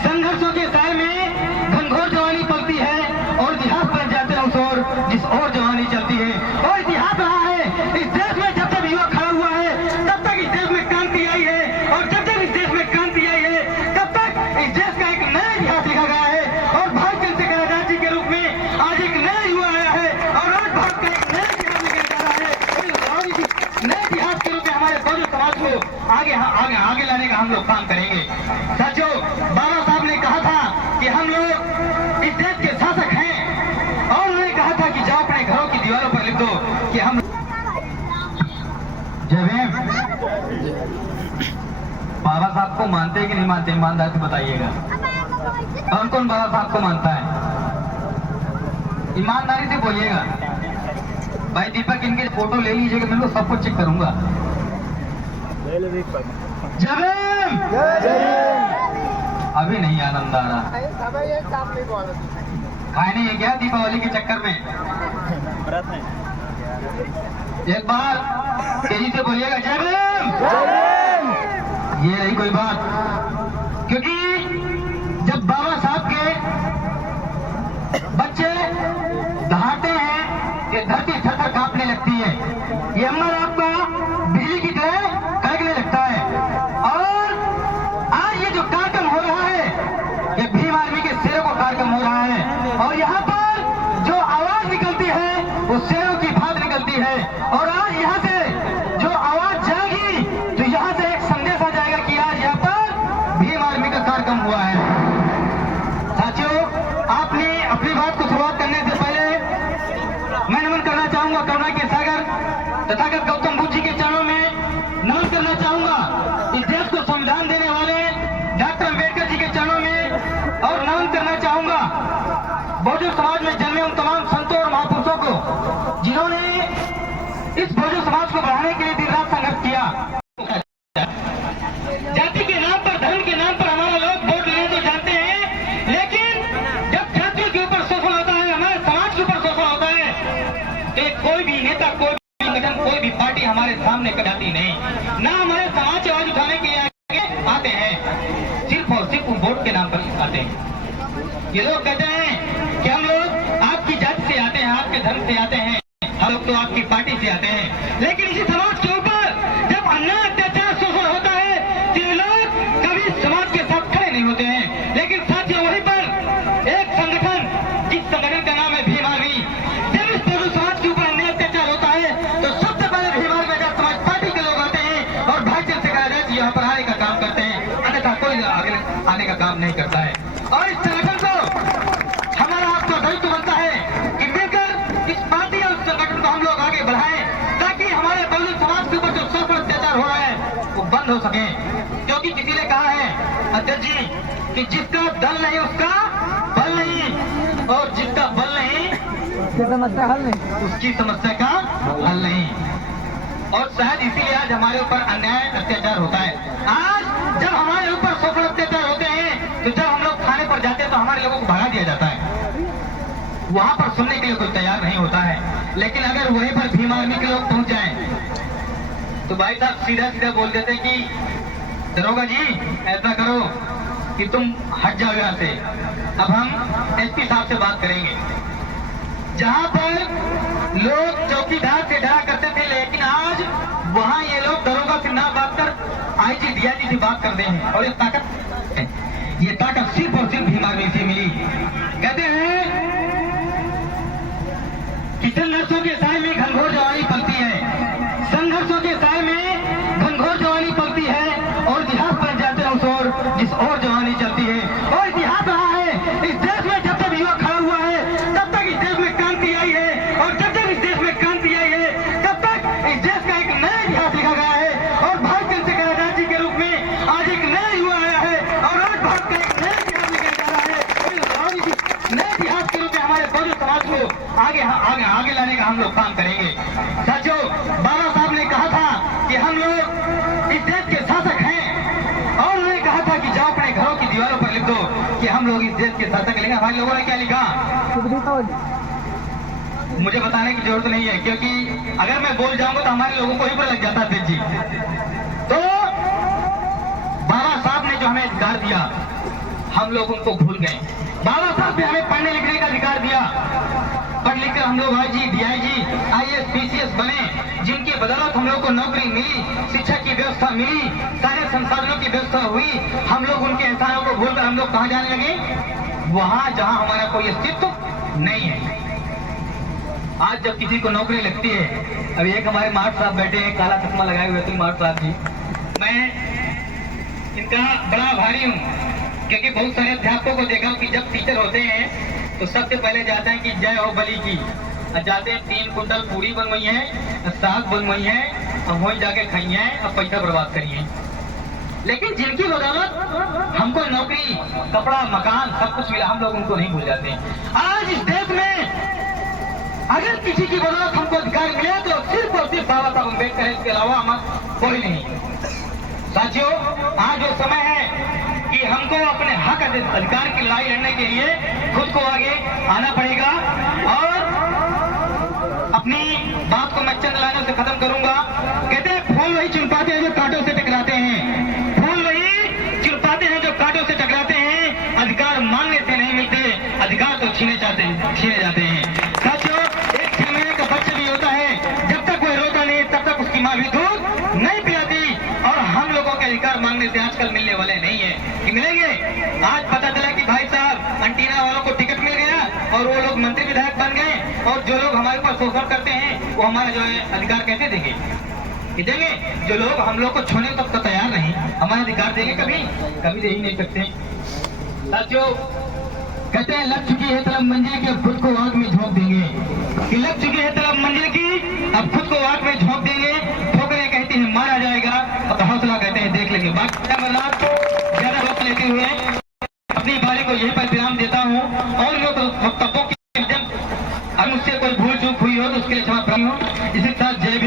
संघर्षों के साय में घनघोर जवानी पलती है और इतिहास बन जाते हैं उस ओर जिस और जवानी चलती है। और इतिहास रहा है इस देश में, जब तक युवा खड़ा हुआ है तब तक इस देश में क्रांति आई है, और जब तक इस देश में क्रांति आई है तब तक इस देश का एक नया इतिहास लिखा गया है। और भाई चंद्रशेखर आजाद जी के रूप में आज एक नया युवा आया है और आज भारत का एक नया इतिहास लिखा जा रहा है। नए इतिहास के रूप में हमारे बहुजन समाज को आगे लाने का हम लोग काम करेंगे। साथियों, बाबा साहब ने कहा था कि हम लोग इस देश के शासक हैं, और उन्होंने कहा था कि जाओ अपने घरों की दीवारों पर लिख दो कि हम। जय भीम। बाबा साहब को मानते कि नहीं मानते, ईमानदार से बताइएगा। कौन कौन बाबा साहब को मानता है? ईमानदारी से बोलिएगा। भाई दीपक, इनके फोटो ले लीजिएगा, मैं लोग सब कुछ चेक करूंगा। जय भीम। अभी नहीं आनंद आ रहा। खाए नहीं है क्या दीपावली के चक्कर में? एक बार तेजी से बोलिएगा, जय भीम। ये रही कोई बात, क्योंकि जब बाबा साहब के बच्चे दहाड़ते हैं ये धरती थर-थर कांपने लगती है, ये अमर आपका बिजली की तरह कड़कने लगता है। और आज ये जो कार्यक्रम हो रहा है ये भीम आर्मी के शेरों को कार्यक्रम हो रहा है, और यहाँ पर जो आवाज निकलती है वो शेरों की भात निकलती है। और आज यहाँ से जो आवाज जाएगी तो यहाँ से एक संदेश आ जाएगा कि आज यहाँ पर भीम आर्मी का कार्यक्रम हुआ है। साथियों, आपने अपनी बात को शुरुआत करने से पहले मैं नमन करना चाहूंगा करुणा के सागर तथागत गौतम बुद्ध जी के चरणों में नमन करना चाहूंगा। इस देश को संविधान देने वाले डॉक्टर अम्बेडकर जी के चरणों में और नमन करना चाहूंगा बहुजन समाज में जन्मे उन तमाम संतों और महापुरुषों को जिन्होंने इस बहुजन समाज को बढ़ाने के लिए दिन रात संघर्ष किया। जाति के नाम पर, धर्म के नाम पर हमारा लोग वोट लेने तो जानते हैं, लेकिन जब जातियों के ऊपर शोषण होता है, हमारे समाज के ऊपर शोषण होता है, तो कोई भी नेता, कोई भी संगठन, कोई भी पार्टी हमारे सामने कदापि नहीं, ना हमारे समाज से आवाज उठाने के लिए आगे आते हैं, सिर्फ और सिर्फ वोट के नाम पर आते हैं। ये लोग कहते हैं कि हम लोग आपकी जाति से आते हैं, आपके धर्म से आते हैं, हम लोग तो आपकी पार्टी से आते हैं, लेकिन इसी समाज के ऊपर जब अन्याय अत्याचार शोषण होता है तो ये लोग कभी समाज के साथ खड़े नहीं होते हैं। लेकिन साथियों, वहीं पर एक संगठन, जिस संगठन का नाम है भीम आर्मी, जब इस पूरे समाज के ऊपर अन्याय अत्याचार होता है तो सबसे पहले भीम आर्मी आजाद समाज पार्टी के लोग आते हैं और भाई चंद्रशेखर आजाद जी यहाँ पर आने का काम करते हैं, अन्यथा कोई आने का काम नहीं करता है। और इस संगठन को हमारा आपका दायित्व बनता है कि मिलकर इस पार्टी और संगठन को हम लोग आगे बढ़ाएं, ताकि हमारे बहुजन समाज के ऊपर जो शोषण अत्याचार हो रहा है वो बंद हो सके। क्योंकि किसी ने कहा है अध्यक्ष जी कि जिसका दल नहीं उसका बल नहीं, और जिसका बल नहीं समस्या हल नहीं, उसकी समस्या का हल नहीं। और शायद इसीलिए आज हमारे ऊपर अन्याय अत्याचार होता है। आज जब हमारे ऊपर शोषण अत्याचार होते हैं तो जब हम लोग थाने पर जाते हैं तो हमारे लोगों को भगा दिया जाता है, वहां पर सुनने के लिए कोई तैयार नहीं होता है। लेकिन अगर वहीं पर भीम आर्मी के लोग पहुंच जाएं तो भाई साहब सीधा सीधा बोल देते हैं कि दरोगा जी ऐसा करो कि तुम हट जाओ यहाँ से, अब हम एसपी साहब से बात करेंगे। जहां पर लोग चौकीदार से डरा करते थे, लेकिन आज वहां ये लोग दरोगा से ना बात कर आईजी डीआईजी से बात करते हैं। और ये ताकत सिर्फ और सिर्फ भीम आर्मी से मिली। कहते हैं कि संघर्षों के साय में घनघोर जवानी पलती है, संघर्षों के साय में घनघोर जवानी पलती है, और इतिहास बन जाते हैं उस ओर जिस और जवानी चलती है। और इतिहास रहा है इस देश में, जब तक युवा खड़ा हुआ है तब तक इस देश में क्रांति आई है, और जब तक इस देश में क्रांति आई है तब तक इस देश का एक नया इतिहास लिखा गया है। और भाई चंद्रशेखर आजाद जी के रूप में आज एक नया युवा आया है, और आज भारत का एक नया इतिहास लिखा जा रहा है। नए इतिहास के रूप में हमारे बहुजन समाज को आगे लाने का हम लोग काम करेंगे। साथियों, बाबा साहब ने कहा था कि हम लोग इस देश के शासक हैं, और उन्होंने कहा था कि जाओ अपने घरों की दीवारों पर लिख दो कि हम लोग इस देश के शासक। लेकिन हमारे लोगों ने क्या लिखा मुझे बताने की जरूरत नहीं है, क्योंकि अगर मैं बोल जाऊंगा तो हमारे लोगों को ही पर लग जाता है जी। तो बाबा साहब ने जो हमें अधिकार दिया हम लोग उनको भूल गए। बाबा साहब ने हमें पढ़ने लिखने का अधिकार दिया, पढ़ लिख कर हम लोग आईजी, डीआईजी, आईएएस, पीसीएस बने, जिनकी बदौलत हम लोग को नौकरी मिली, शिक्षा की व्यवस्था मिली, सारे संसाधनों की व्यवस्था हुई। हम लोग उनके एहसानों को भूलकर हम लोग कहाँ जाने लगे? वहां जहां हमारा कोई अस्तित्व नहीं है। आज जब किसी को नौकरी लगती है, अब एक हमारे मार्ट साहब बैठे हैं, काला चश्मा लगाए हुए थे मार्ट साहब जी, मैं इनका बड़ा आभारी हूँ, क्योंकि बहुत सारे अध्यापकों को देखा कि जब टीचर होते हैं तो सबसे पहले जाते हैं कि जय हो बली की, जाते हैं 3 कुंटल पूरी बनवाई है, साग बनवाई है, और वहीं जाके खाई है और पैसा बर्बाद करिए। लेकिन जिनकी बदौलत हमको नौकरी, कपड़ा, मकान सब कुछ मिला, हम लोग उनको नहीं भूल जाते। आज इस देश में अगर किसी की बदौलत हमको अधिकार मिले तो सिर्फ और सिर्फ बाबा साहब अम्बेडकर है, इसके अलावा हमारा कोई नहीं। साथियों, आज वो समय है कि हमको अपने हक अधिकार की लड़ाई लड़ने के लिए खुद को आगे आना पड़ेगा। और अपनी बात को मैं चंद लाइनों से खत्म करूंगा। कहते हैं फूल वही चुन पाते हैं जो कांटों से टकराते हैं, फूल वही चुन पाते हैं जो कांटों से टकराते हैं, अधिकार मांगने से नहीं मिलते, अधिकार तो छीने जाते हैं। साथियों, एक 6 महीने का बच्चा भी होता है, जब तक वह रोता नहीं तब तक उसकी माँ भी दूध नहीं पिलाती। और हम लोगों के अधिकार मांगने से आजकल मिलने वाले नहीं है कि मिलेंगे। आज पता चला कि भाई साहब अंटीना वालों को टिकट मिल गया और वो लोग मंत्री विधायक बन गए, और जो लोग हमारे ऊपर शोषण करते हैं वो हमारा जो है अधिकार कैसे देंगे? देंगे? जो लोग हम लोग को छूने तक तो तैयार नहीं, हमारा अधिकार देंगे? कभी दे ही नहीं सकते। साथियों, कहते हैं लग चुकी है तलब मंजिल की, अब खुद को आग में झोंक देंगे। कि लग चुकी है तलब मंजिल की, अब खुद को आग में झोंक देंगे। ठोकरें कहती हैं मारा जाएगा, और हौसला कहते हैं देख लेंगे। बाकी ज्यादा वक्त लेते हुए अपनी बारी को यहीं पर विराम देता हूँ। और वक्तव्यों की मुझसे कोई भूल चूक हुई हो तो उसके लिए क्षमा प्रार्थी हूँ। इसी के साथ जय